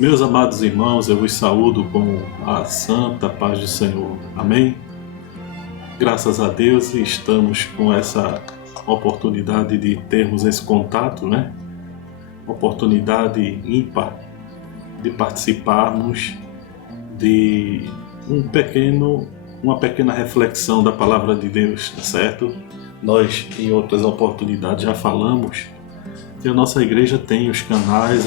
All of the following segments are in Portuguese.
Meus amados irmãos, eu vos saúdo com a santa paz do Senhor. Amém? Graças a Deus estamos com essa oportunidade de termos esse contato, né? Oportunidade ímpar de participarmos de uma pequena reflexão da palavra de Deus, tá certo? Nós, em outras oportunidades, já falamos que a nossa igreja tem os canais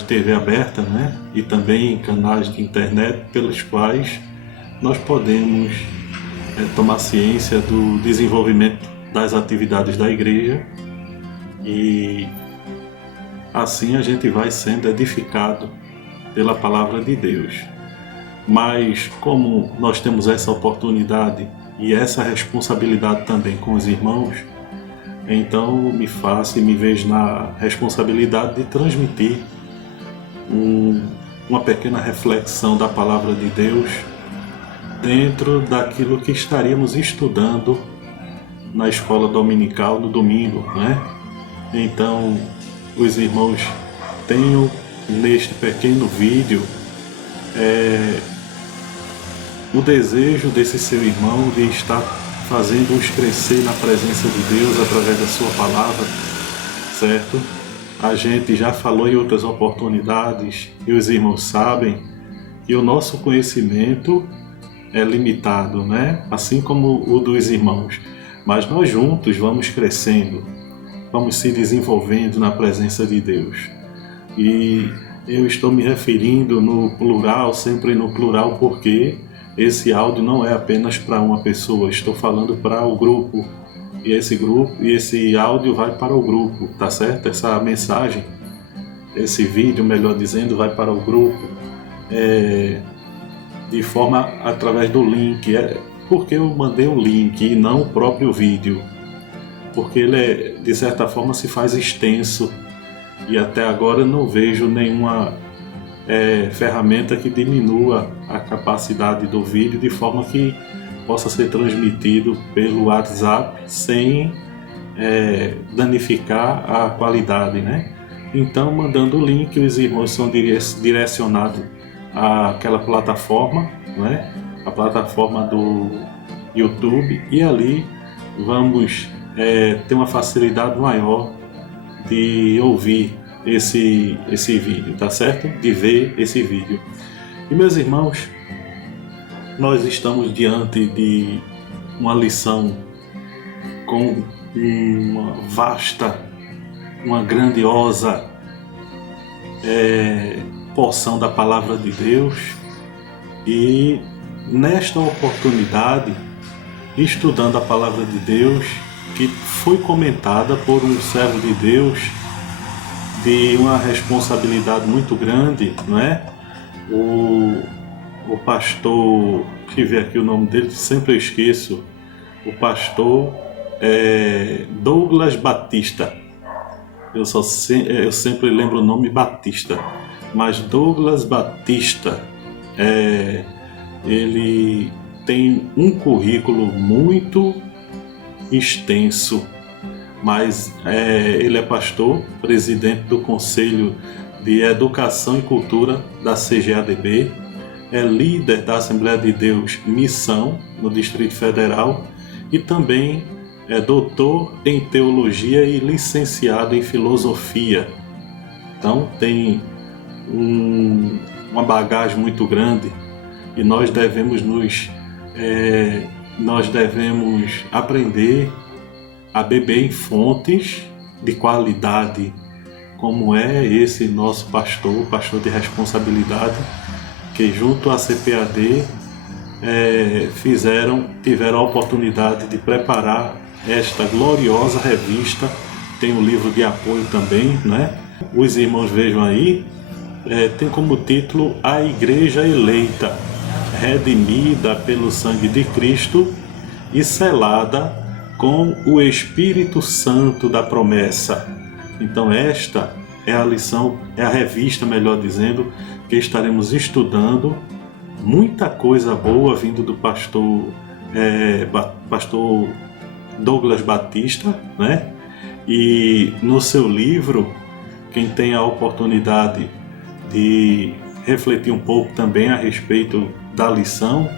de TV aberta, né? E também canais de internet pelos quais nós podemos tomar ciência do desenvolvimento das atividades da igreja e assim a gente vai sendo edificado pela palavra de Deus. Mas como nós temos essa oportunidade e essa responsabilidade também com os irmãos, então me faço e me vejo na responsabilidade de transmitir uma pequena reflexão da palavra de Deus dentro daquilo que estaríamos estudando na escola dominical no domingo, né? Então, os irmãos tenham neste pequeno vídeo o desejo desse seu irmão de estar fazendo-os crescer na presença de Deus através da sua palavra, certo? A gente já falou em outras oportunidades e os irmãos sabem que o nosso conhecimento é limitado, né? Assim como o dos irmãos. Mas nós juntos vamos crescendo, vamos se desenvolvendo na presença de Deus. E eu estou me referindo no plural, sempre no plural, porque esse áudio não é apenas para uma pessoa, estou falando para o grupo. E esse áudio vai para o grupo, tá certo? Essa mensagem, esse vídeo, melhor dizendo, vai para o grupo. De forma através do link. Porque eu mandei um link e não o próprio vídeo, porque ele de certa forma se faz extenso e até agora não vejo nenhuma ferramenta que diminua a capacidade do vídeo de forma que possa ser transmitido pelo WhatsApp sem danificar a qualidade, né? Então, mandando o link, os irmãos são direcionados àquela plataforma, né? A plataforma do YouTube, e ali vamos ter uma facilidade maior de ouvir esse vídeo, tá certo? De ver esse vídeo. E meus irmãos, nós estamos diante de uma lição com uma vasta, uma grandiosa porção da palavra de Deus, e nesta oportunidade, estudando a palavra de Deus, que foi comentada por um servo de Deus de uma responsabilidade muito grande, não é? O pastor, deixa eu ver aqui o nome dele, sempre eu esqueço, o pastor Douglas Batista. Eu sempre lembro o nome Batista, mas Douglas Batista, ele tem um currículo muito extenso, mas ele é pastor, presidente do Conselho de Educação e Cultura da CGADB, é líder da Assembleia de Deus Missão no Distrito Federal e também é doutor em Teologia e licenciado em Filosofia. Então tem uma bagagem muito grande e nós devemos aprender a beber em fontes de qualidade, como é esse nosso pastor de responsabilidade, que junto à CPAD tiveram a oportunidade de preparar esta gloriosa revista. Tem um livro de apoio também, né? Os irmãos vejam aí, tem como título A Igreja Eleita, redimida pelo sangue de Cristo e selada com o Espírito Santo da promessa. Então esta é a lição, é a revista, melhor dizendo, que estaremos estudando. Muita coisa boa vindo do pastor Douglas Batista, né? E no seu livro quem tem a oportunidade de refletir um pouco também a respeito da lição,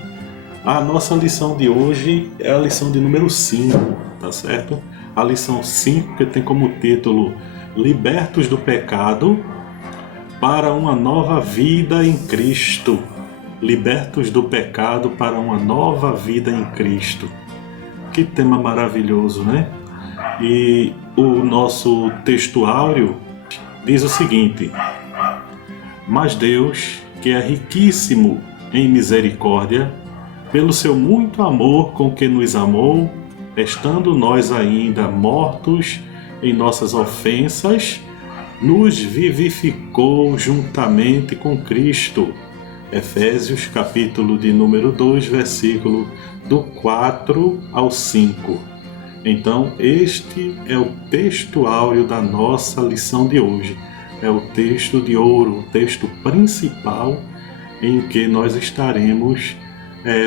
a nossa lição de hoje é a lição de número 5, tá certo? A lição 5, que tem como título Libertos do Pecado para uma nova vida em Cristo. Libertos do pecado para uma nova vida em Cristo. Que tema maravilhoso, né? E o nosso texto áureo diz o seguinte: mas Deus, que é riquíssimo em misericórdia, pelo seu muito amor com que nos amou, estando nós ainda mortos em nossas ofensas, nos vivificou juntamente com Cristo. Efésios, capítulo de número 2, versículo do 4 ao 5. Então, este é o texto áureo da nossa lição de hoje. É o texto de ouro, o texto principal em que nós estaremos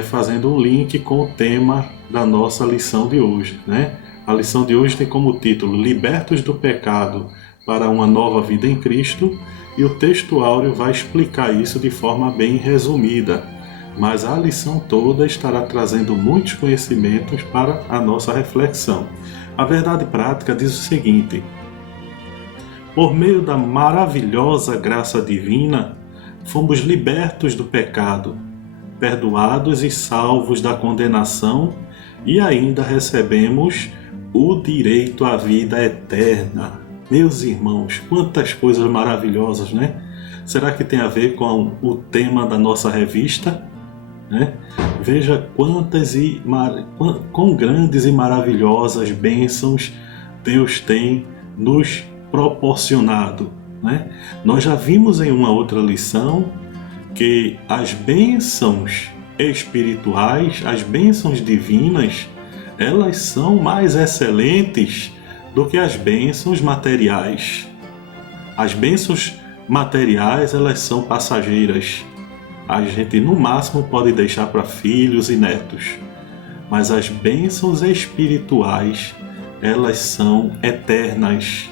fazendo um link com o tema da nossa lição de hoje, né? A lição de hoje tem como título Libertos do Pecado para uma nova vida em Cristo, e o texto áureo vai explicar isso de forma bem resumida, mas a lição toda estará trazendo muitos conhecimentos para a nossa reflexão. A verdade prática diz o seguinte: por meio da maravilhosa graça divina, fomos libertos do pecado, perdoados e salvos da condenação, e ainda recebemos o direito à vida eterna. Meus irmãos, quantas coisas maravilhosas, né? Será que tem a ver com o tema da nossa revista? Né? Veja quão grandes e maravilhosas bênçãos Deus tem nos proporcionado, né? Nós já vimos em uma outra lição que as bênçãos espirituais, as bênçãos divinas, elas são mais excelentes do que as bênçãos materiais. As bênçãos materiais, elas são passageiras. A gente no máximo pode deixar para filhos e netos. Mas as bênçãos espirituais, elas são eternas,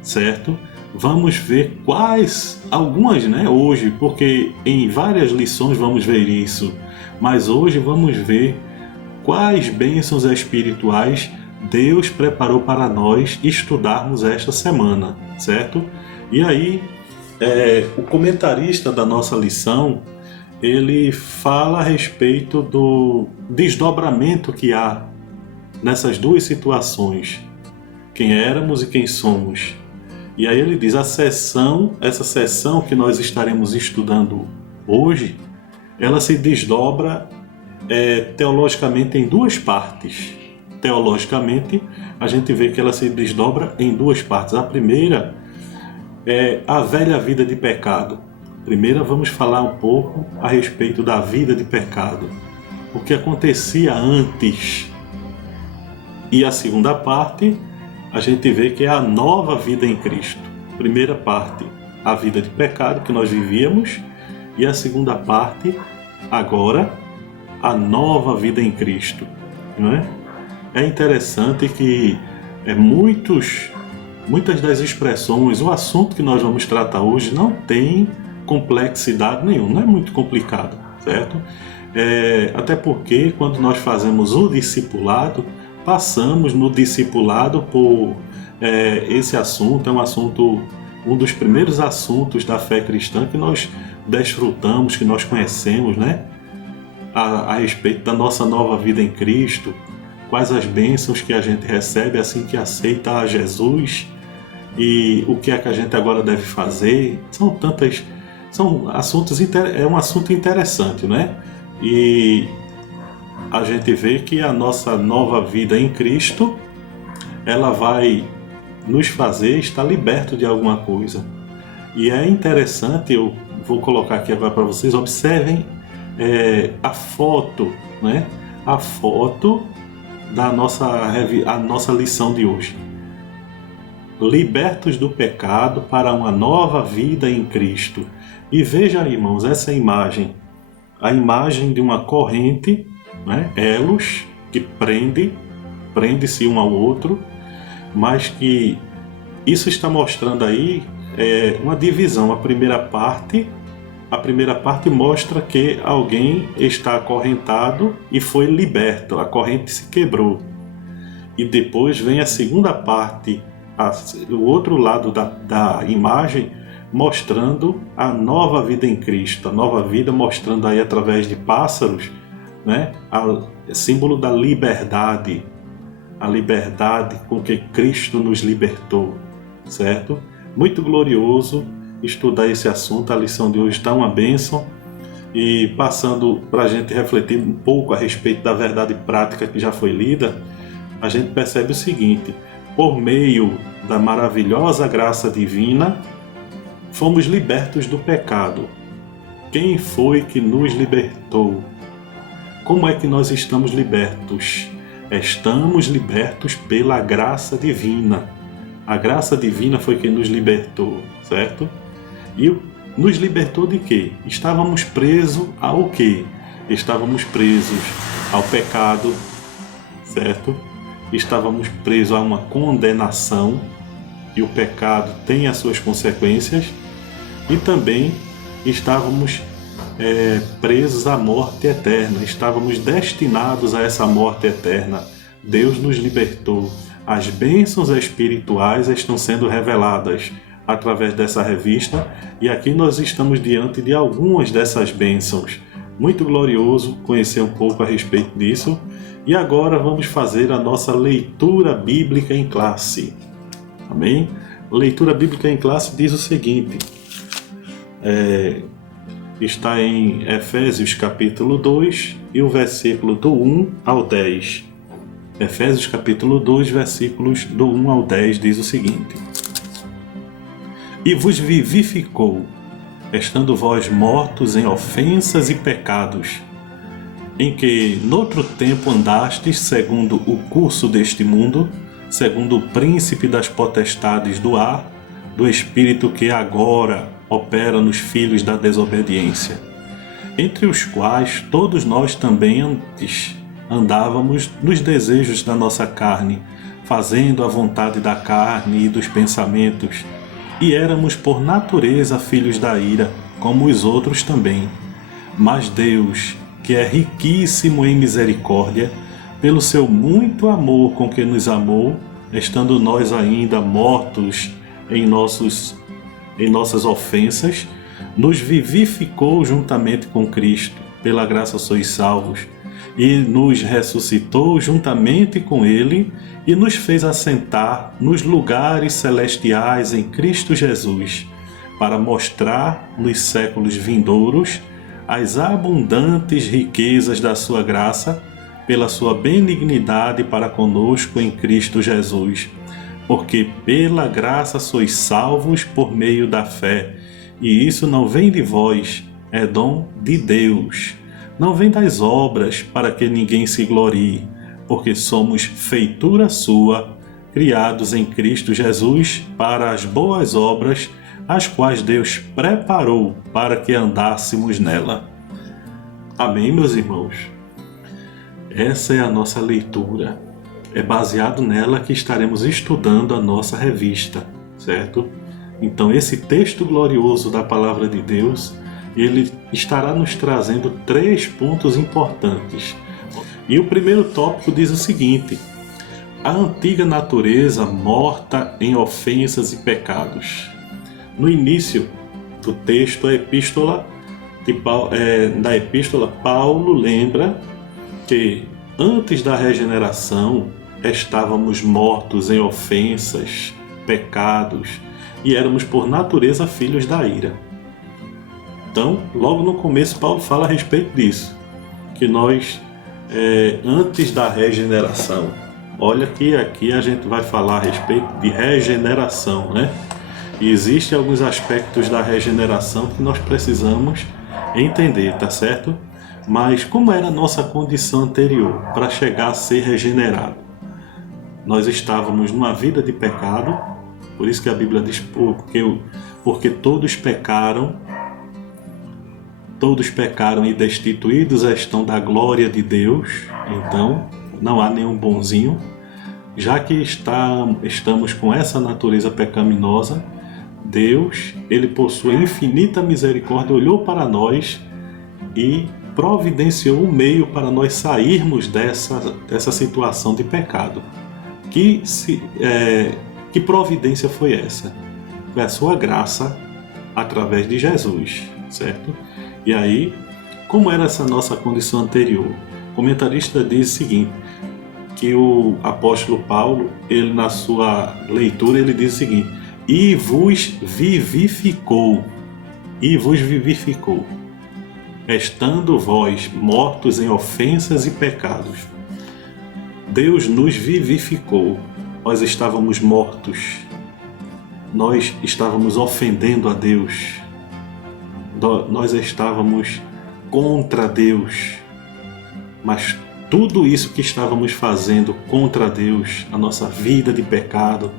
certo? Vamos ver algumas, né, hoje, porque em várias lições vamos ver isso, mas hoje vamos ver quais bênçãos espirituais Deus preparou para nós estudarmos esta semana, certo? E aí, o comentarista da nossa lição, ele fala a respeito do desdobramento que há nessas duas situações, quem éramos e quem somos. E aí ele diz, essa sessão que nós estaremos estudando hoje, ela se desdobra teologicamente em duas partes. Teologicamente, a gente vê que ela se desdobra em duas partes. A primeira é a velha vida de pecado. Primeiro vamos falar um pouco a respeito da vida de pecado, o que acontecia antes. E a segunda parte, a gente vê que é a nova vida em Cristo. Primeira parte, a vida de pecado que nós vivíamos, e a segunda parte, agora, a nova vida em Cristo, não é? É interessante que muitas das expressões, o assunto que nós vamos tratar hoje não tem complexidade nenhuma, não é muito complicado, certo? Até porque quando nós fazemos o discipulado, passamos no discipulado por esse assunto, um dos primeiros assuntos da fé cristã que nós desfrutamos, que nós conhecemos, né? A respeito da nossa nova vida em Cristo, quais as bênçãos que a gente recebe assim que aceita a Jesus e o que é que a gente agora deve fazer. É um assunto interessante, né? E a gente vê que a nossa nova vida em Cristo, ela vai nos fazer estar liberto de alguma coisa. E é interessante, eu vou colocar aqui agora para vocês, observem a foto, né? A foto da nossa lição de hoje. Libertos do pecado para uma nova vida em Cristo. E veja, irmãos, essa imagem, a imagem de uma corrente, né? Elos, que prende-se um ao outro, mas que Isso está mostrando aí uma divisão. A primeira parte mostra que alguém está acorrentado e foi liberto, a corrente se quebrou. E depois vem a segunda parte, o outro lado da imagem, mostrando a nova vida em Cristo, a nova vida mostrando aí através de pássaros, né? Símbolo da liberdade, a liberdade com que Cristo nos libertou, certo? Muito glorioso estudar esse assunto. A lição de hoje está uma bênção, e passando para a gente refletir um pouco a respeito da verdade prática que já foi lida, a gente percebe o seguinte: por meio da maravilhosa graça divina, fomos libertos do pecado. Quem foi que nos libertou? Como é que nós estamos libertos? Estamos libertos pela graça divina. A graça divina foi quem nos libertou, certo? E nos libertou de quê? Estávamos presos ao quê? Estávamos presos ao pecado, certo? Estávamos presos a uma condenação, e o pecado tem as suas consequências, e também estávamos presos à morte eterna, estávamos destinados a essa morte eterna. Deus nos libertou. As bênçãos espirituais estão sendo reveladas através dessa revista, e aqui nós estamos diante de algumas dessas bênçãos. Muito glorioso conhecer um pouco a respeito disso. E agora vamos fazer a nossa leitura bíblica em classe. Amém? Leitura bíblica em classe diz o seguinte, está em Efésios capítulo 2 e o versículo do 1 ao 10. Efésios capítulo 2, versículos do 1 ao 10 diz o seguinte: E vos vivificou, estando vós mortos em ofensas e pecados, em que noutro tempo andastes segundo o curso deste mundo, segundo o príncipe das potestades do ar, do espírito que agora opera nos filhos da desobediência, entre os quais todos nós também antes andávamos nos desejos da nossa carne, fazendo a vontade da carne e dos pensamentos, e éramos por natureza filhos da ira, como os outros também. Mas Deus, que é riquíssimo em misericórdia, pelo seu muito amor com que nos amou, estando nós ainda mortos em nossas ofensas, nos vivificou juntamente com Cristo, pela graça sois salvos, e nos ressuscitou juntamente com Ele, e nos fez assentar nos lugares celestiais em Cristo Jesus, para mostrar nos séculos vindouros as abundantes riquezas da sua graça, pela sua benignidade para conosco em Cristo Jesus. Porque pela graça sois salvos por meio da fé, e isso não vem de vós, é dom de Deus. Não vem das obras, para que ninguém se glorie, porque somos feitura sua, criados em Cristo Jesus para as boas obras, as quais Deus preparou para que andássemos nela. Amém, meus irmãos? Essa é a nossa leitura. É baseado nela que estaremos estudando a nossa revista, certo? Então, esse texto glorioso da Palavra de Deus, ele estará nos trazendo 3 pontos importantes. E o primeiro tópico diz o seguinte: a antiga natureza morta em ofensas e pecados. No início do texto, da epístola, Paulo lembra que antes da regeneração estávamos mortos em ofensas, pecados, e éramos por natureza filhos da ira. Então, logo no começo, Paulo fala a respeito disso, que nós, antes da regeneração, olha que aqui a gente vai falar a respeito de regeneração, né? E existem alguns aspectos da regeneração que nós precisamos entender, tá certo? Mas como era a nossa condição anterior para chegar a ser regenerado? Nós estávamos numa vida de pecado, por isso que a Bíblia diz, porque todos pecaram e destituídos estão da glória de Deus. Então, não há nenhum bonzinho. já que estamos com essa natureza pecaminosa, Deus, ele possui infinita misericórdia, olhou para nós e providenciou um meio para nós sairmos dessa situação de pecado. Que providência foi essa? Foi a sua graça através de Jesus, certo? E aí, como era essa nossa condição anterior? O comentarista diz o seguinte, que o apóstolo Paulo, ele na sua leitura, ele diz o seguinte: e vos vivificou, estando vós mortos em ofensas e pecados. Deus nos vivificou. Nós estávamos mortos, nós estávamos ofendendo a Deus, nós estávamos contra Deus, mas tudo isso que estávamos fazendo contra Deus, a nossa vida de pecado,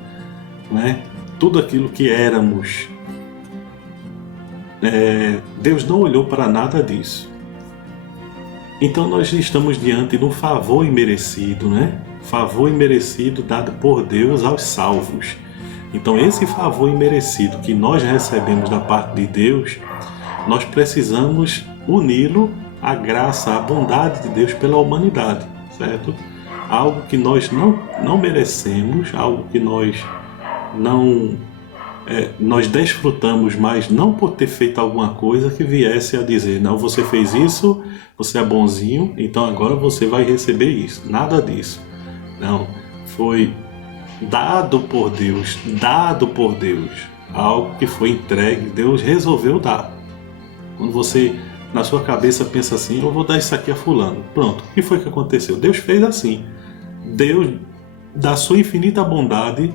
né? Tudo aquilo que éramos, Deus não olhou para nada disso. Então nós estamos diante de um favor imerecido, né? Favor imerecido dado por Deus aos salvos. Então esse favor imerecido que nós recebemos da parte de Deus, nós precisamos uni-lo à graça, à bondade de Deus pela humanidade, certo? Algo que nós não merecemos, algo que nós desfrutamos, mas não por ter feito alguma coisa que viesse a dizer, não, você fez isso, você é bonzinho, então agora você vai receber isso. Nada disso. Não, foi dado por Deus, algo que foi entregue, Deus resolveu dar. Quando você, na sua cabeça, pensa assim, eu vou dar isso aqui a fulano, pronto, o que foi que aconteceu? Deus fez assim. Deus, da sua infinita bondade,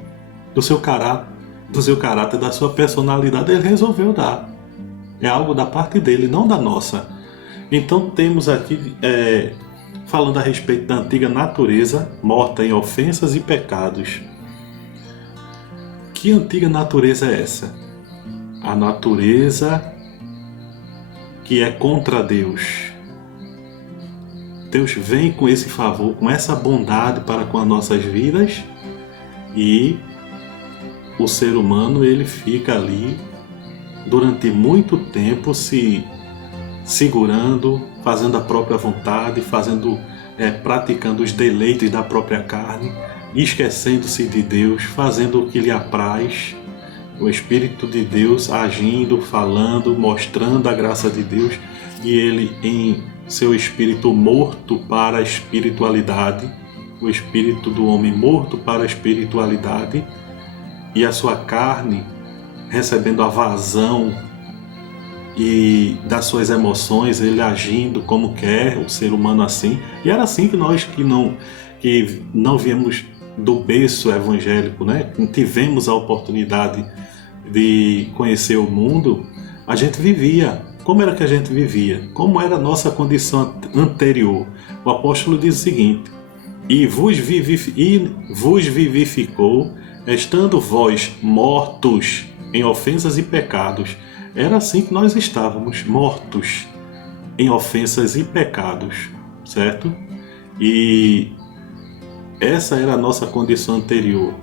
do seu caráter, da sua personalidade, Ele resolveu dar. É algo da parte dele, não da nossa. Então temos aqui, falando a respeito da antiga natureza, morta em ofensas e pecados. Que antiga natureza é essa? A natureza que é contra Deus. Deus vem com esse favor, com essa bondade para com as nossas vidas, e o ser humano, ele fica ali durante muito tempo se segurando, fazendo a própria vontade, praticando os deleites da própria carne, esquecendo-se de Deus, fazendo o que lhe apraz. O Espírito de Deus agindo, falando, mostrando a graça de Deus, e ele em seu espírito morto para a espiritualidade, o espírito do homem morto para a espiritualidade, e a sua carne recebendo a vazão e das suas emoções, ele agindo como quer, o ser humano assim. E era assim que nós que não viemos do berço evangélico, né? Tivemos a oportunidade de conhecer o mundo, a gente vivia. Como era que a gente vivia? Como era a nossa condição anterior? O apóstolo diz o seguinte: e vos vivificou, estando vós mortos em ofensas e pecados. Era assim que nós estávamos, mortos em ofensas e pecados, certo? E essa era a nossa condição anterior,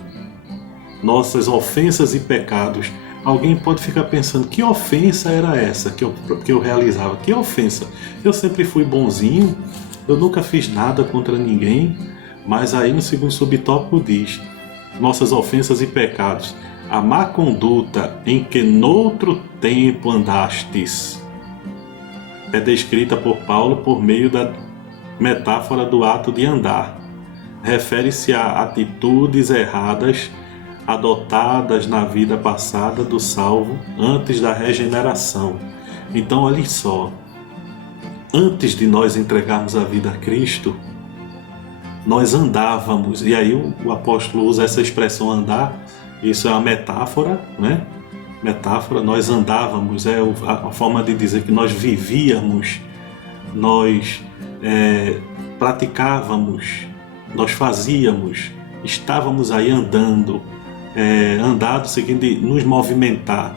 nossas ofensas e pecados. Alguém pode ficar pensando, que ofensa era essa que eu realizava? Que ofensa? Eu sempre fui bonzinho, eu nunca fiz nada contra ninguém. Mas aí no segundo subtópico diz, nossas ofensas e pecados, a má conduta em que noutro tempo andastes, é descrita por Paulo por meio da metáfora do ato de andar. Refere-se a atitudes erradas adotadas na vida passada do salvo antes da regeneração. Então, olha só, antes de nós entregarmos a vida a Cristo, nós andávamos, e aí o apóstolo usa essa expressão andar, isso é uma metáfora, né? Metáfora, nós andávamos, é a forma de dizer que nós vivíamos, nós praticávamos, nós fazíamos, estávamos aí andando. Andar do seguinte, de nos movimentar,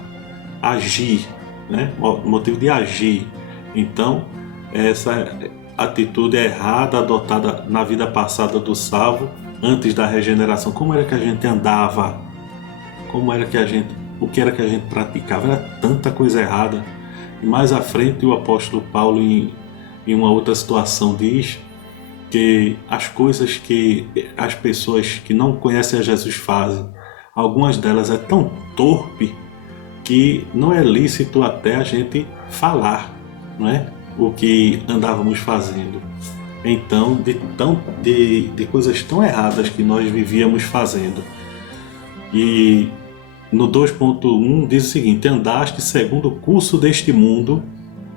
agir, né? Motivo de agir. Então, essa atitude errada adotada na vida passada do salvo antes da regeneração, como era que a gente andava, o que era que a gente praticava, era tanta coisa errada. E mais à frente o apóstolo Paulo, em uma outra situação, diz que as coisas que as pessoas que não conhecem a Jesus fazem, algumas delas é tão torpe que não é lícito até a gente falar, não é? O que andávamos fazendo. Então, de coisas tão erradas que nós vivíamos fazendo. E no 2.1 diz o seguinte: andaste segundo o curso deste mundo.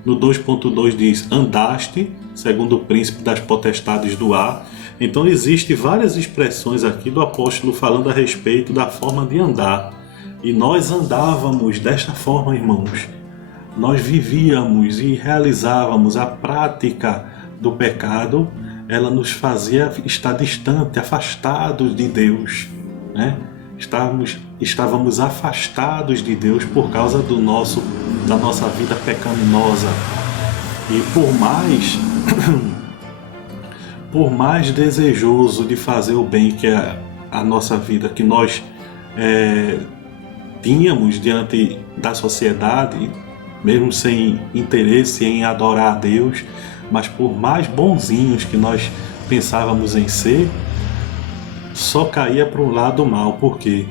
No 2.2 diz: andaste segundo o príncipe das potestades do ar. Então existem várias expressões aqui do apóstolo falando a respeito da forma de andar. E nós andávamos desta forma, irmãos. Nós vivíamos e realizávamos a prática do pecado. Ela nos fazia estar distante, afastados de Deus, né? Estávamos afastados de Deus por causa da nossa vida pecaminosa. E por mais desejoso de fazer o bem que é a nossa vida, que nós tínhamos diante da sociedade, mesmo sem interesse em adorar a Deus, mas por mais bonzinhos que nós pensávamos em ser, só caía para o lado mal. Por quê?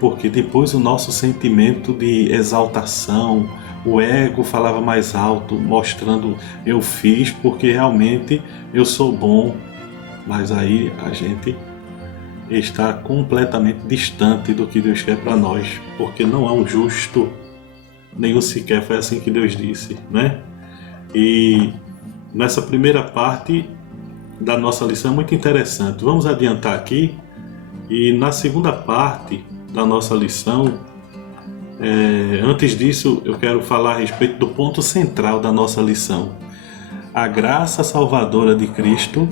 Porque depois o nosso sentimento de exaltação, o ego falava mais alto, mostrando eu fiz porque realmente eu sou bom. Mas aí a gente está completamente distante do que Deus quer para nós, porque não há um justo, nenhum sequer. Foi assim que Deus disse, né? E nessa primeira parte da nossa lição é muito interessante. Vamos adiantar aqui. E na segunda parte da nossa lição, antes disso, eu quero falar a respeito do ponto central da nossa lição. A graça salvadora de Cristo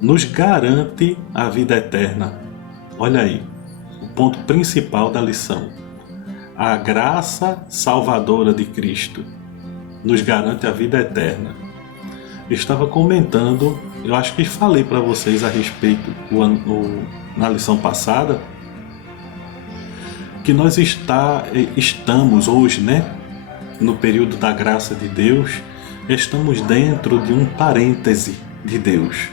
nos garante a vida eterna. Olha aí, o ponto principal da lição. A graça salvadora de Cristo nos garante a vida eterna. Eu estava comentando, eu acho que falei para vocês a respeito na lição passada, que nós estamos hoje, né, no período da graça de Deus, estamos dentro de um parêntese de Deus.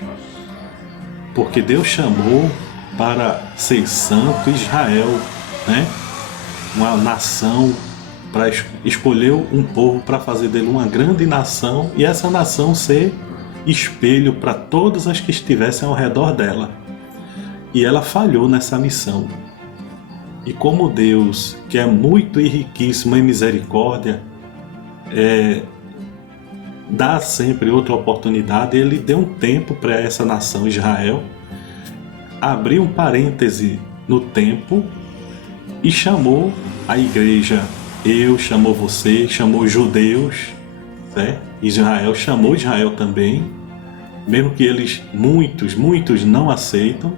Porque Deus chamou para ser santo Israel, né, uma nação, para escolher um povo para fazer dele uma grande nação, e essa nação ser espelho para todas as que estivessem ao redor dela. E ela falhou nessa missão. E como Deus, que é muito e riquíssimo em misericórdia, dá sempre outra oportunidade, ele deu um tempo para essa nação Israel, abriu um parêntese no tempo e chamou a igreja. Chamou você, chamou os judeus, né? Israel chamou Israel também, mesmo que eles, muitos não aceitam.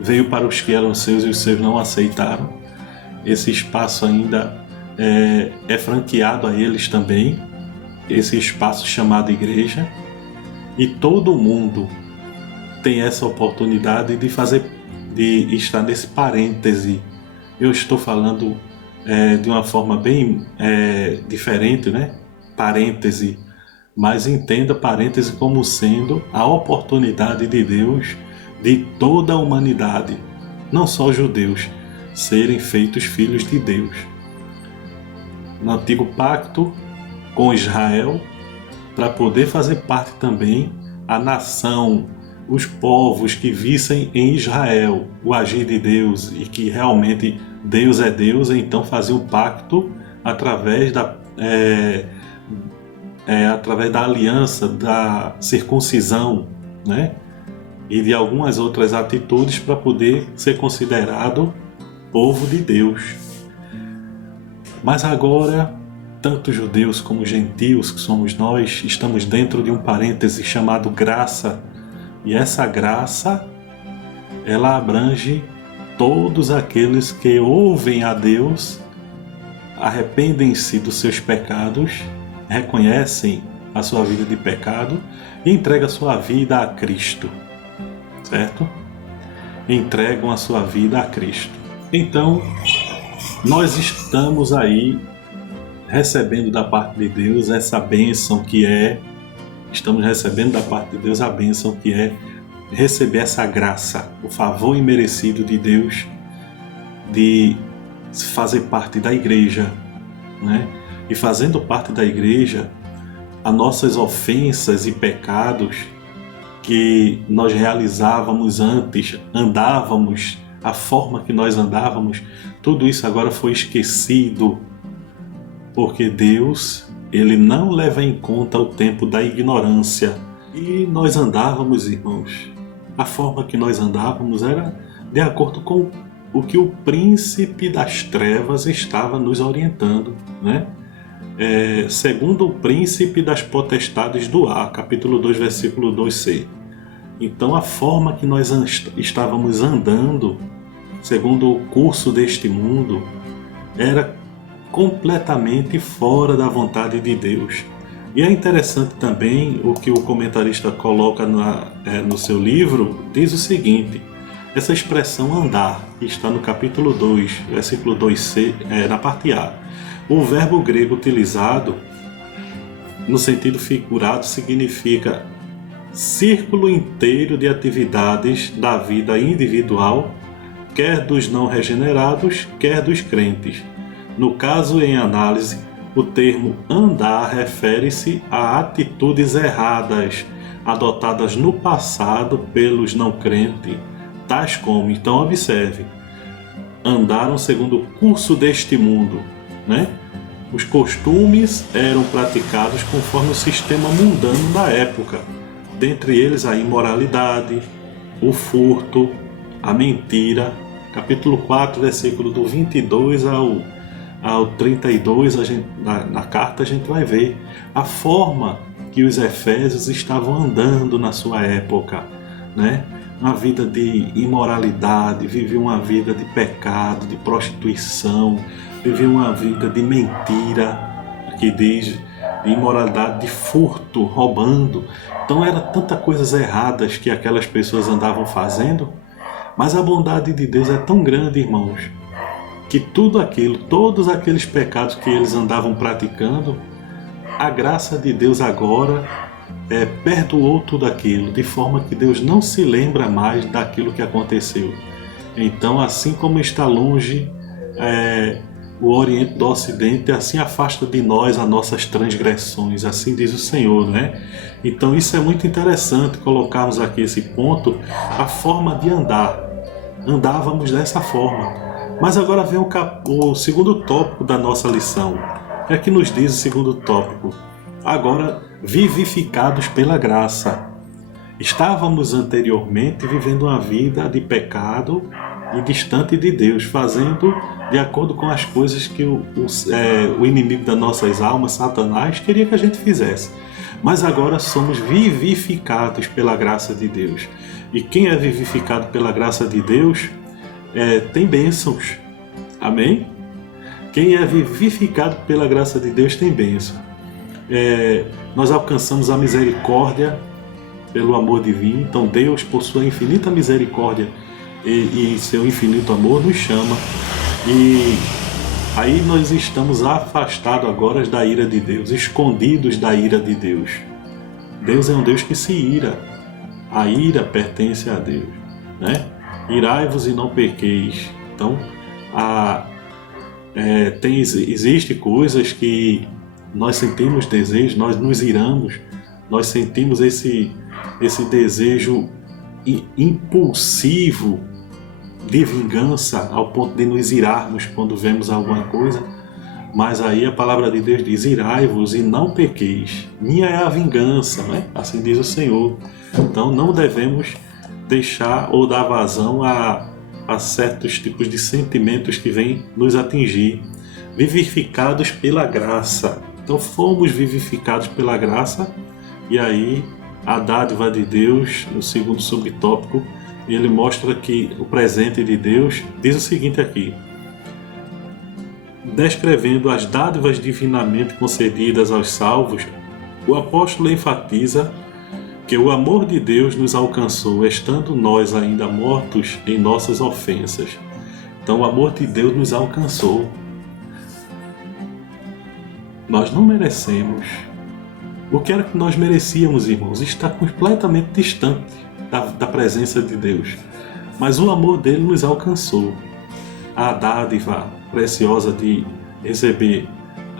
Veio para os que eram seus e os seus não aceitaram. Esse espaço ainda é franqueado a eles também, esse espaço chamado igreja. E todo mundo tem essa oportunidade de estar nesse parêntese. Eu estou falando de uma forma bem diferente, né? Parêntese. Mas entenda parêntese como sendo a oportunidade de Deus de toda a humanidade, não só os judeus, serem feitos filhos de Deus. No antigo pacto com Israel, para poder fazer parte também a nação, os povos que vissem em Israel o agir de Deus e que realmente Deus é Deus, então faziam um pacto através da aliança, da circuncisão, né? E de algumas outras atitudes para poder ser considerado povo de Deus. Mas agora, tanto judeus como gentios, que somos nós, estamos dentro de um parêntese chamado graça. E essa graça, ela abrange todos aqueles que ouvem a Deus, arrependem-se dos seus pecados, reconhecem a sua vida de pecado e entregam a sua vida a Cristo. Certo? entregam a sua vida a Cristo. Então, nós estamos aí recebendo da parte de Deus essa bênção estamos recebendo da parte de Deus a bênção que é receber essa graça, o favor imerecido de Deus de fazer parte da igreja, né? E fazendo parte da igreja, as nossas ofensas e pecados que nós realizávamos antes, andávamos, a forma que nós andávamos, tudo isso agora foi esquecido, porque Deus, Ele não leva em conta o tempo da ignorância. E nós andávamos, irmãos, a forma que nós andávamos era de acordo com o que o príncipe das trevas estava nos orientando, né? Segundo o príncipe das potestades do ar, capítulo 2, versículo 2c. Então a forma que nós estávamos andando, segundo o curso deste mundo, era completamente fora da vontade de Deus. E é interessante também o que o comentarista coloca no seu livro, diz o seguinte: essa expressão andar, que está no capítulo 2, versículo 2c, na parte A. O verbo grego utilizado, no sentido figurado, significa círculo inteiro de atividades da vida individual, quer dos não regenerados, quer dos crentes. No caso em análise, o termo andar refere-se a atitudes erradas adotadas no passado pelos não crentes, tais como, então observe, andaram segundo o curso deste mundo, né? Os costumes eram praticados conforme o sistema mundano da época, dentre eles a imoralidade, o furto, a mentira. Capítulo 4, versículo do 22 ao 32, na carta a gente vai ver a forma que os efésios estavam andando na sua época, né? Uma vida de imoralidade, viviam uma vida de pecado, de prostituição, viviam uma vida de mentira, que diz, de imoralidade, de furto, roubando. Então eram tantas coisas erradas que aquelas pessoas andavam fazendo, mas a bondade de Deus é tão grande, irmãos, que todos aqueles pecados que eles andavam praticando, a graça de Deus agora perdoou tudo aquilo, de forma que Deus não se lembra mais daquilo que aconteceu. Então, assim como está longe o Oriente do Ocidente, assim afasta de nós as nossas transgressões, assim diz o Senhor, né? Então isso é muito interessante colocarmos aqui esse ponto, a forma de andar. Andávamos dessa forma. Mas agora vem o segundo tópico da nossa lição. O que é que nos diz o segundo tópico? Agora, vivificados pela graça. Estávamos anteriormente vivendo uma vida de pecado e distante de Deus, fazendo de acordo com as coisas que o inimigo das nossas almas, Satanás, queria que a gente fizesse. Mas agora somos vivificados pela graça de Deus. E quem é vivificado pela graça de Deus tem bênçãos. Amém? Quem é vivificado pela graça de Deus tem bênção. Nós alcançamos a misericórdia pelo amor divino. Então Deus, por sua infinita misericórdia e seu infinito amor, nos chama. E aí nós estamos afastados agora da ira de Deus, escondidos da ira de Deus. Deus é um Deus que se ira. A ira pertence a Deus, né? Irai-vos e não pequeis. Então, existe coisas que nós sentimos desejo, nós nos iramos, nós sentimos esse desejo impulsivo de vingança ao ponto de nos irarmos quando vemos alguma coisa. Mas aí a palavra de Deus diz: irai-vos e não pequeis, minha é a vingança, né? Assim diz o Senhor. Então não devemos deixar ou dar vazão a certos tipos de sentimentos que vêm nos atingir. Vivificados pela graça. Então fomos vivificados pela graça. E aí a dádiva de Deus, no segundo subtópico, ele mostra que o presente de Deus diz o seguinte aqui: descrevendo as dádivas divinamente concedidas aos salvos, o apóstolo enfatiza Porque o amor de Deus nos alcançou, estando nós ainda mortos em nossas ofensas. Então o amor de Deus nos alcançou. Nós não merecemos. O que era que nós merecíamos, irmãos? Está completamente distante da presença de Deus. Mas o amor dele nos alcançou. A dádiva preciosa de receber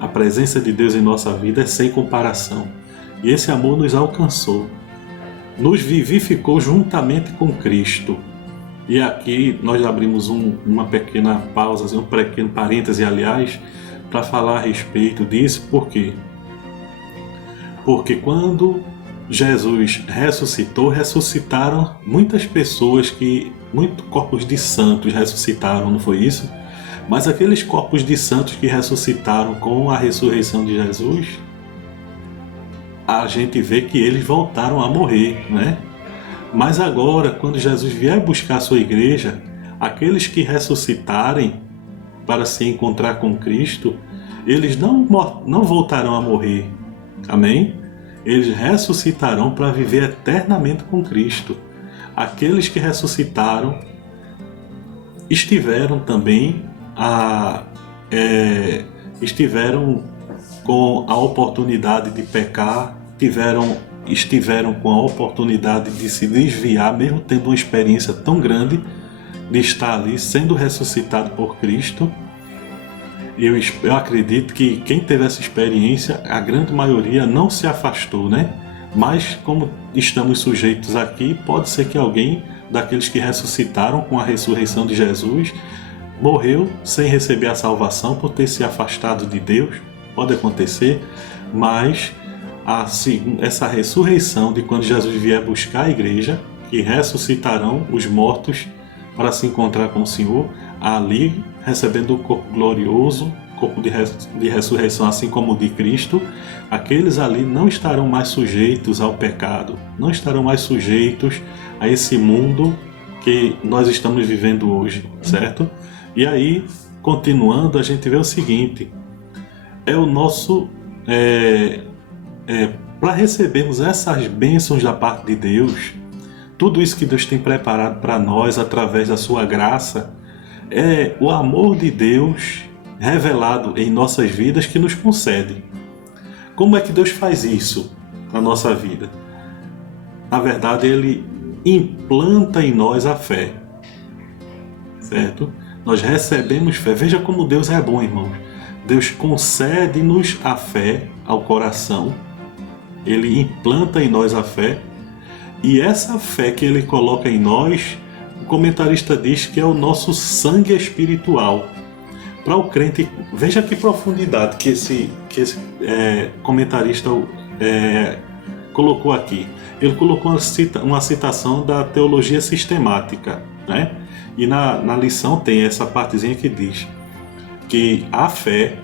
a presença de Deus em nossa vida é sem comparação. E esse amor nos alcançou. Nos vivificou juntamente com Cristo. E aqui nós abrimos uma pequena pausa, um pequeno parêntese, aliás, para falar a respeito disso. Por quê? Porque quando Jesus ressuscitou, ressuscitaram muitas pessoas, muitos corpos de santos ressuscitaram, não foi isso? Mas aqueles corpos de santos que ressuscitaram com a ressurreição de Jesus, a gente vê que eles voltaram a morrer, né? Mas agora, quando Jesus vier buscar a sua igreja, aqueles que ressuscitarem para se encontrar com Cristo, eles não voltarão a morrer. Amém? Eles ressuscitarão para viver eternamente com Cristo. Aqueles que ressuscitaram estiveram também estiveram com a oportunidade de pecar, estiveram com a oportunidade de se desviar, mesmo tendo uma experiência tão grande de estar ali sendo ressuscitado por Cristo. Eu acredito que quem teve essa experiência, a grande maioria não se afastou, né? Mas como estamos sujeitos aqui, pode ser que alguém daqueles que ressuscitaram com a ressurreição de Jesus morreu sem receber a salvação por ter se afastado de Deus. Pode acontecer, mas essa ressurreição de quando Jesus vier buscar a igreja, que ressuscitarão os mortos para se encontrar com o Senhor, ali recebendo o corpo glorioso, corpo de ressurreição, assim como o de Cristo, aqueles ali não estarão mais sujeitos ao pecado, não estarão mais sujeitos a esse mundo que nós estamos vivendo hoje, certo? E aí, continuando, a gente vê o seguinte: é o nosso para recebermos essas bênçãos da parte de Deus, tudo isso que Deus tem preparado para nós através da sua graça, é o amor de Deus revelado em nossas vidas que nos concede. Como é que Deus faz isso na nossa vida? Na verdade, Ele implanta em nós a fé, certo? Nós recebemos fé. Veja como Deus é bom, irmãos. Deus concede-nos a fé ao coração. Ele implanta em nós a fé. E essa fé que Ele coloca em nós, o comentarista diz que é o nosso sangue espiritual. Para o crente, veja que profundidade que esse comentarista colocou aqui. Ele colocou uma citação da teologia sistemática, né? E na lição tem essa partezinha que diz que a fé,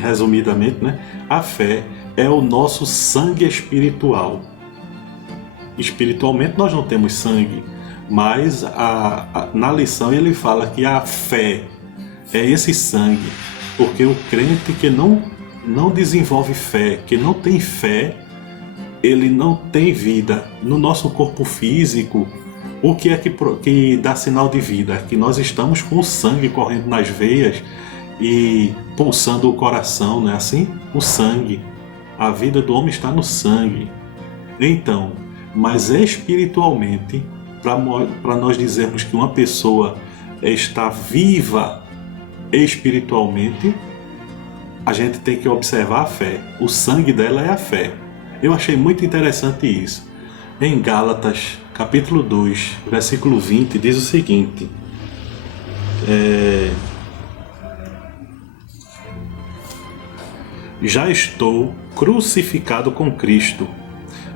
resumidamente, né? A fé é o nosso sangue espiritual. Espiritualmente nós não temos sangue, mas na lição ele fala que a fé é esse sangue, porque o crente que não desenvolve fé, que não tem fé, ele não tem vida. No nosso corpo físico, o que é que dá sinal de vida? É que nós estamos com o sangue correndo nas veias e pulsando o coração, não é assim? O sangue. A vida do homem está no sangue. Então, mas espiritualmente, para nós dizermos que uma pessoa está viva espiritualmente, a gente tem que observar a fé. O sangue dela é a fé. Eu achei muito interessante isso. Em Gálatas, capítulo 2, versículo 20, diz o seguinte: já estou crucificado com Cristo,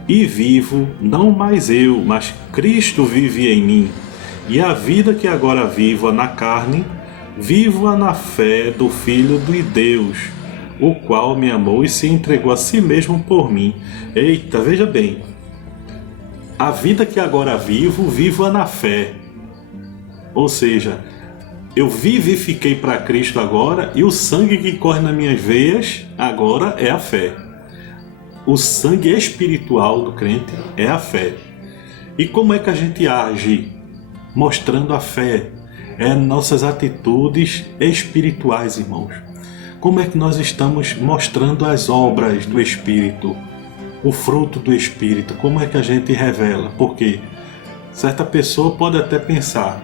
e vivo não mais eu, mas Cristo vive em mim. E a vida que agora vivo na carne, vivo-a na fé do Filho de Deus, o qual me amou e se entregou a si mesmo por mim. Eita, veja bem. A vida que agora vivo-a na fé. Ou seja, eu vivifiquei para Cristo agora, e o sangue que corre nas minhas veias agora é a fé. o sangue espiritual do crente é a fé. E como é que a gente age mostrando a fé? É nossas atitudes espirituais, irmãos. Como é que nós estamos mostrando as obras do Espírito, o fruto do Espírito? Como é que a gente revela? Porque certa pessoa pode até pensar,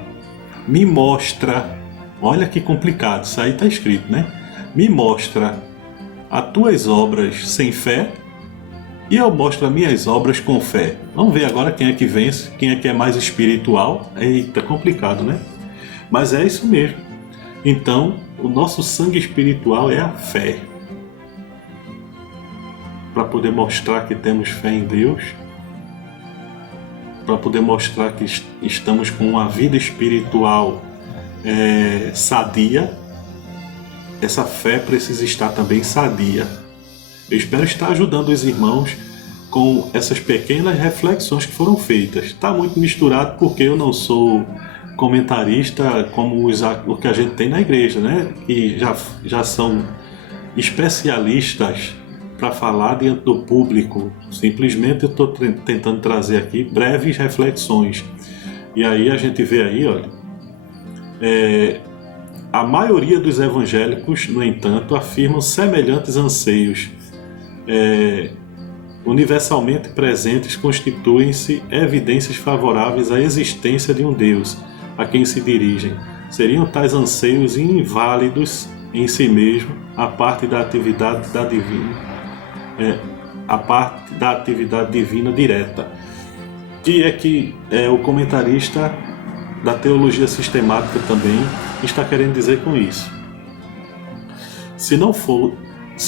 me mostra, olha que complicado, isso aí está escrito, né? Me mostra as tuas obras sem fé e eu mostro as minhas obras com fé. Vamos ver agora quem é que vence, quem é que é mais espiritual. Eita, complicado, né? Mas é isso mesmo. Então, o nosso sangue espiritual é a fé. Para poder mostrar que temos fé em Deus, para poder mostrar que estamos com uma vida espiritual sadia, essa fé precisa estar também sadia. Eu espero estar ajudando os irmãos com essas pequenas reflexões que foram feitas. Está muito misturado porque eu não sou comentarista como o que a gente tem na igreja, né? Que já são especialistas para falar diante do público. Simplesmente eu estou tentando trazer aqui breves reflexões. E aí a gente vê aí, olha, a maioria dos evangélicos, no entanto, afirmam semelhantes anseios universalmente presentes, constituem-se evidências favoráveis à existência de um Deus a quem se dirigem. Seriam tais anseios inválidos em si mesmo, a parte da atividade da divina, a parte da atividade divina direta. Que é que o comentarista da teologia sistemática também está querendo dizer com isso? Se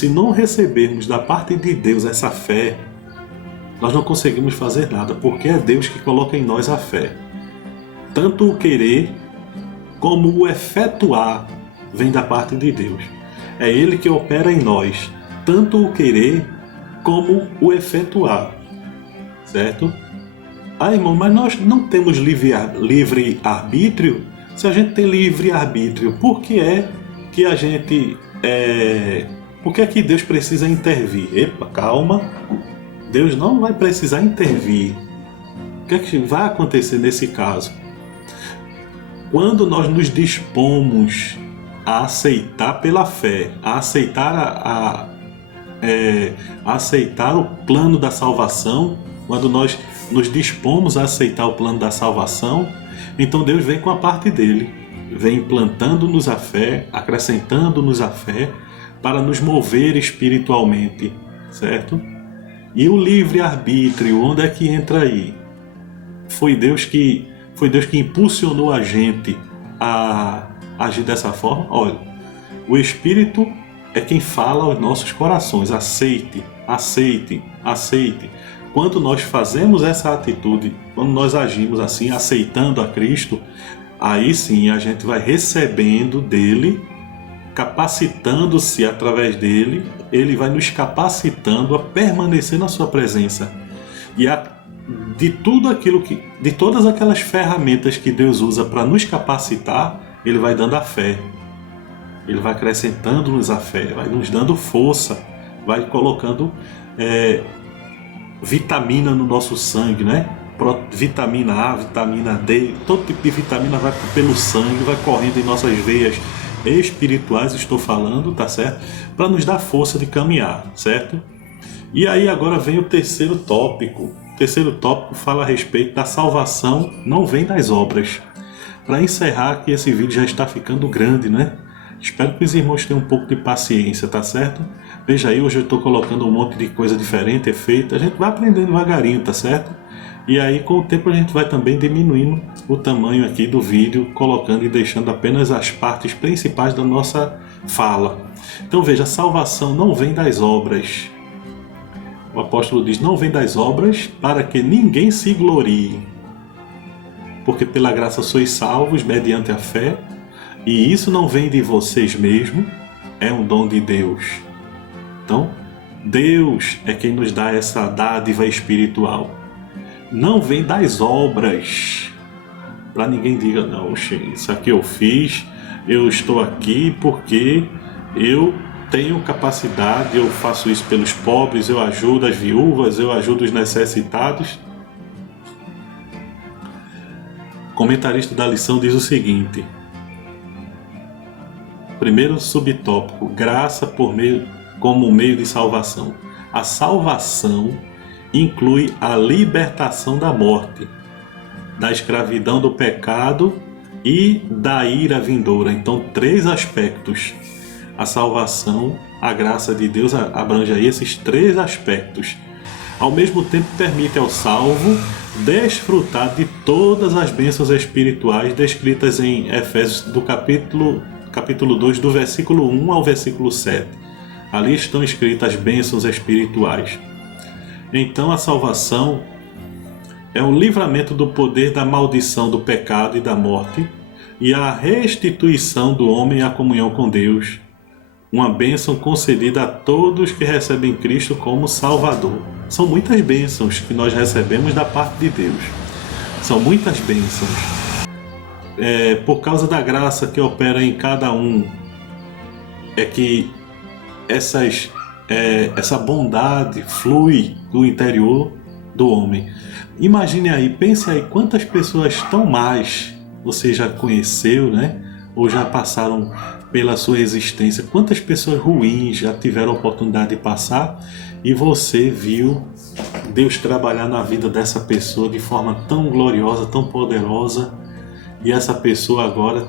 não recebermos da parte de Deus essa fé, nós não conseguimos fazer nada, porque é Deus que coloca em nós a fé. Tanto o querer como o efetuar vem da parte de Deus. É Ele que opera em nós, tanto o querer como o efetuar. Certo? Irmão, mas nós não temos livre-arbítrio? Se a gente tem livre-arbítrio, por que é que a gente... Por que é que Deus precisa intervir? Epa, calma. Deus não vai precisar intervir. O que é que vai acontecer nesse caso? Quando nós nos dispomos a aceitar pela fé, a aceitar o plano da salvação, quando nós nos dispomos a aceitar o plano da salvação, então Deus vem com a parte dele, vem implantando-nos a fé, acrescentando-nos a fé, para nos mover espiritualmente, certo? E o livre-arbítrio, onde é que entra aí? Foi Deus que impulsionou a gente a agir dessa forma? Olha, o Espírito é quem fala aos nossos corações, aceite, aceite, aceite. Quando nós fazemos essa atitude, quando nós agimos assim, aceitando a Cristo, aí sim a gente vai recebendo dele, capacitando-se através dele, ele vai nos capacitando a permanecer na sua presença. E de todas aquelas ferramentas que Deus usa para nos capacitar, ele vai dando a fé. Ele vai acrescentando-nos a fé, vai nos dando força, vai colocando vitamina no nosso sangue, né? Vitamina A, vitamina D, todo tipo de vitamina vai pelo sangue, vai correndo em nossas veias espirituais, estou falando, tá certo? Para nos dar força de caminhar, certo? E aí agora vem o terceiro tópico. O terceiro tópico fala a respeito da salvação, não vem das obras. Para encerrar, que esse vídeo já está ficando grande, né? Espero que os irmãos tenham um pouco de paciência, tá certo? Veja aí, hoje eu estou colocando um monte de coisa diferente, efeito. A gente vai aprendendo devagarinho, tá certo? E aí, com o tempo, a gente vai também diminuindo o tamanho aqui do vídeo, colocando e deixando apenas as partes principais da nossa fala. Então veja, a salvação não vem das obras. O apóstolo diz, não vem das obras para que ninguém se glorie. Porque pela graça sois salvos mediante a fé, e isso não vem de vocês mesmos, é um dom de Deus. Então, Deus é quem nos dá essa dádiva espiritual. Não vem das obras, para ninguém diga, não, isso aqui eu fiz, eu estou aqui porque eu tenho capacidade, eu faço isso pelos pobres, eu ajudo as viúvas, eu ajudo os necessitados. O comentarista da lição diz o seguinte: primeiro subtópico, graça como meio de salvação. A salvação inclui a libertação da morte, da escravidão do pecado e da ira vindoura. Então, 3 aspectos. A salvação, a graça de Deus abrange aí esses 3 aspectos. Ao mesmo tempo, permite ao salvo desfrutar de todas as bênçãos espirituais descritas em Efésios do capítulo 2, do versículo 1 ao versículo 7. Ali estão escritas as bênçãos espirituais. Então, a salvação é o livramento do poder da maldição do pecado e da morte e a restituição do homem à comunhão com Deus. Uma bênção concedida a todos que recebem Cristo como Salvador. São muitas bênçãos que nós recebemos da parte de Deus. São muitas bênçãos. Por causa da graça que opera em cada um, é que essa bondade flui do interior do homem. Imagine aí, pense aí quantas pessoas tão mais você já conheceu, né? Ou já passaram pela sua existência. Quantas pessoas ruins já tiveram a oportunidade de passar e você viu Deus trabalhar na vida dessa pessoa de forma tão gloriosa, tão poderosa, e essa pessoa agora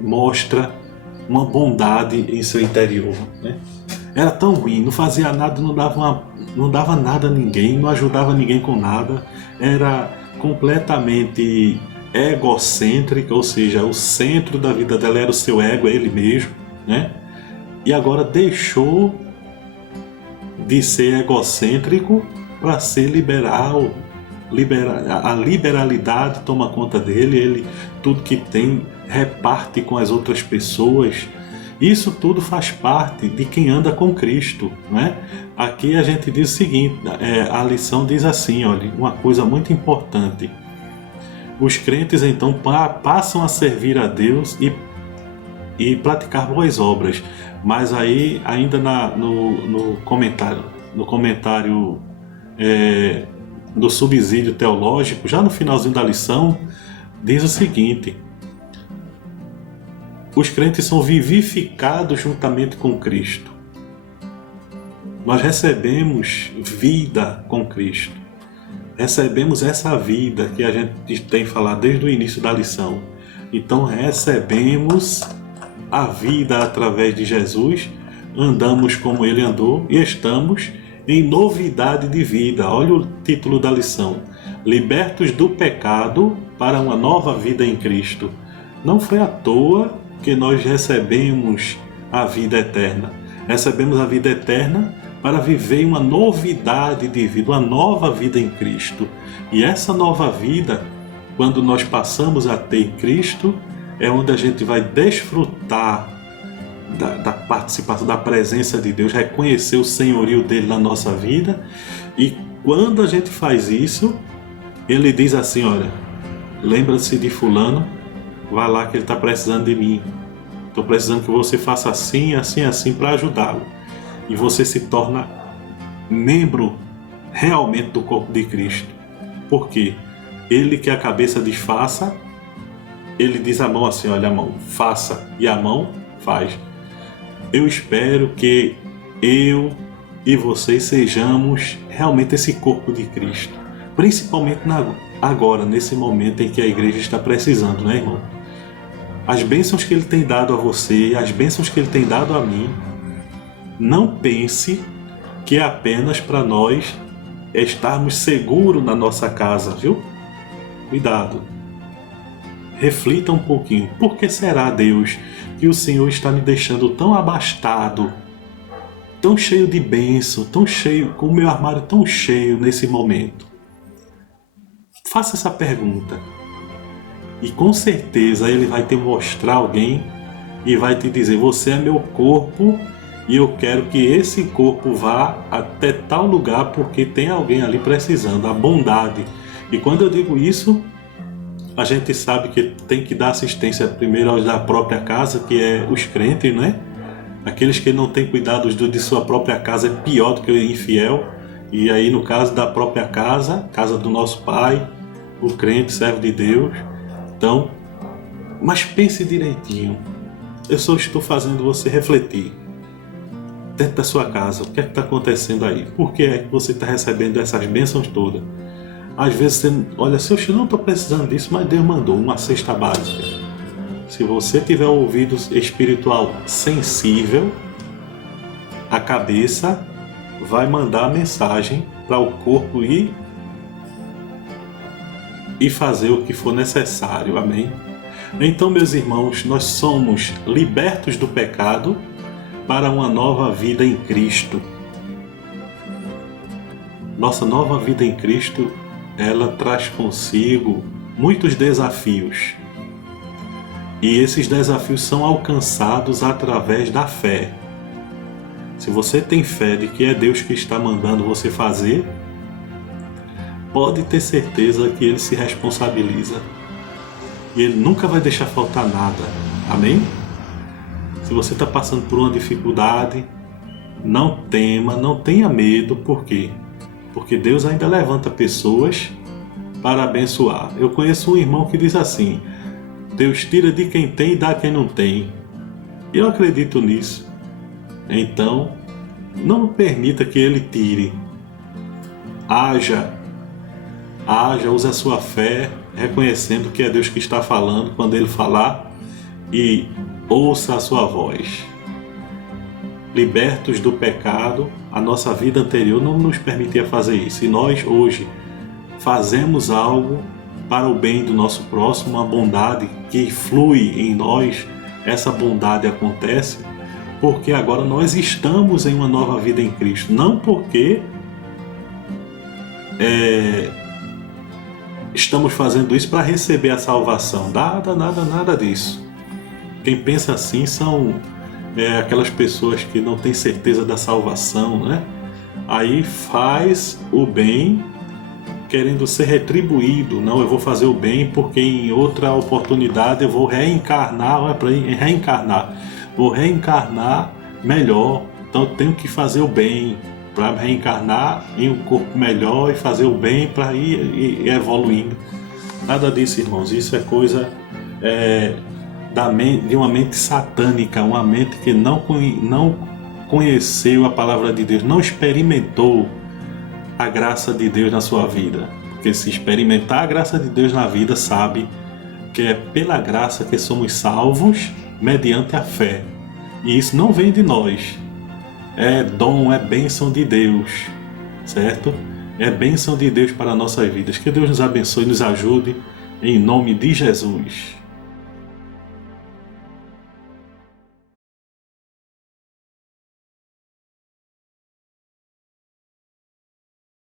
mostra uma bondade em seu interior, né? Era tão ruim, não fazia nada, não dava nada a ninguém, não ajudava ninguém com nada, era completamente egocêntrica, ou seja, o centro da vida dela era o seu ego, ele mesmo, né? E agora deixou de ser egocêntrico para ser liberal. A liberalidade toma conta dele, ele tudo que tem reparte com as outras pessoas. Isso tudo faz parte de quem anda com Cristo, né? Aqui a gente diz o seguinte, a lição diz assim, olha, uma coisa muito importante. Os crentes então passam a servir a Deus e praticar boas obras. Mas aí, ainda no comentário do subsídio teológico, já no finalzinho da lição, diz o seguinte: os crentes são vivificados juntamente com Cristo. Nós recebemos vida com Cristo. Recebemos essa vida que a gente tem falado desde o início da lição. Então recebemos a vida através de Jesus, andamos como Ele andou e estamos em novidade de vida. Olha o título da lição: libertos do pecado para uma nova vida em Cristo. Não foi à toa que nós recebemos a vida eterna. Recebemos a vida eterna para viver uma novidade de vida, uma nova vida em Cristo. E essa nova vida, quando nós passamos a ter Cristo, é onde a gente vai desfrutar da participação, da presença de Deus, reconhecer o senhorio dele na nossa vida. E quando a gente faz isso, ele diz assim: olha, lembra-se de fulano, vai lá que ele está precisando de mim. Estou precisando que você faça assim, assim, assim para ajudá-lo. E você se torna membro realmente do corpo de Cristo. Por quê? Ele que a cabeça diz faça, ele diz à mão assim: olha a mão, faça, e a mão faz. Eu espero que eu e vocês sejamos realmente esse corpo de Cristo, principalmente agora, nesse momento em que a igreja está precisando, né, irmão? As bênçãos que Ele tem dado a você, as bênçãos que Ele tem dado a mim, não pense que é apenas para nós estarmos seguros na nossa casa, viu? Cuidado. Reflita um pouquinho. Por que será, Deus, que o Senhor está me deixando tão abastado, tão cheio de bênção, tão cheio, com o meu armário tão cheio nesse momento? Faça essa pergunta. E com certeza Ele vai te mostrar alguém e vai te dizer: você é meu corpo e eu quero que esse corpo vá até tal lugar porque tem alguém ali precisando. A bondade. E quando eu digo isso, a gente sabe que tem que dar assistência primeiro aos da própria casa, que é os crentes, né? Aqueles que não têm cuidado de sua própria casa é pior do que o infiel. E aí, no caso da própria casa, casa do nosso Pai, o crente, servo de Deus. Então, mas pense direitinho. Eu só estou fazendo você refletir. Dentro da sua casa, o que é que está acontecendo aí? Por que é que você está recebendo essas bênçãos todas? Às vezes você olha assim, eu não estou precisando disso, mas Deus mandou uma cesta básica. Se você tiver o ouvido espiritual sensível, a cabeça vai mandar a mensagem para o corpo ir e fazer o que for necessário. Amém? Então, meus irmãos, nós somos libertos do pecado para uma nova vida em Cristo. Nossa nova vida em Cristo, ela traz consigo muitos desafios. E esses desafios são alcançados através da fé. Se você tem fé de que é Deus que está mandando você fazer, pode ter certeza que Ele se responsabiliza. E Ele nunca vai deixar faltar nada. Amém? Se você está passando por uma dificuldade, não tema, não tenha medo. Por quê? Porque Deus ainda levanta pessoas para abençoar. Eu conheço um irmão que diz assim: Deus tira de quem tem e dá a quem não tem. Eu acredito nisso. Então, não permita que Ele tire. Haja, use a sua fé, reconhecendo que é Deus que está falando quando Ele falar, e ouça a sua voz. Libertos do pecado, a nossa vida anterior não nos permitia fazer isso. E nós hoje fazemos algo para o bem do nosso próximo, uma bondade que flui em nós. Essa bondade acontece porque agora nós estamos em uma nova vida em Cristo. Não porque estamos fazendo isso para receber a salvação. Nada disso. Quem pensa assim são aquelas pessoas que não têm certeza da salvação, né? Aí faz o bem querendo ser retribuído. Não, eu vou fazer o bem porque em outra oportunidade eu vou reencarnar. Olha para reencarnar. Vou reencarnar melhor. Então eu tenho que fazer o bem para reencarnar em um corpo melhor e fazer o bem para ir evoluindo. Nada disso, irmãos. Isso é coisa de uma mente satânica, uma mente que não conheceu a palavra de Deus, não experimentou a graça de Deus na sua vida. Porque se experimentar a graça de Deus na vida, sabe que é pela graça que somos salvos mediante a fé. E isso não vem de nós. É dom, é bênção de Deus, certo? É bênção de Deus para nossas vidas. Que Deus nos abençoe e nos ajude, em nome de Jesus.